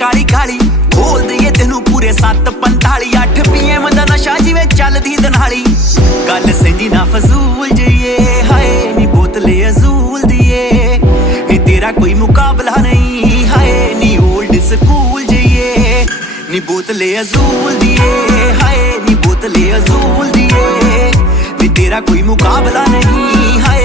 काली काली खोल दईए तेनू पूरे 7:45 8 PM दा नशा जिवें चलदी दनाली गल सेंदी ना फजूल जईए हाय नी बोतले अजूल दिए नी तेरा कोई मुकाबला नहीं हाय नी ओल्ड स्कूल जईए नी बोतले अजूल दिए हाय नी बोतले अजूल दिए नी तेरा कोई मुकाबला नहीं हाय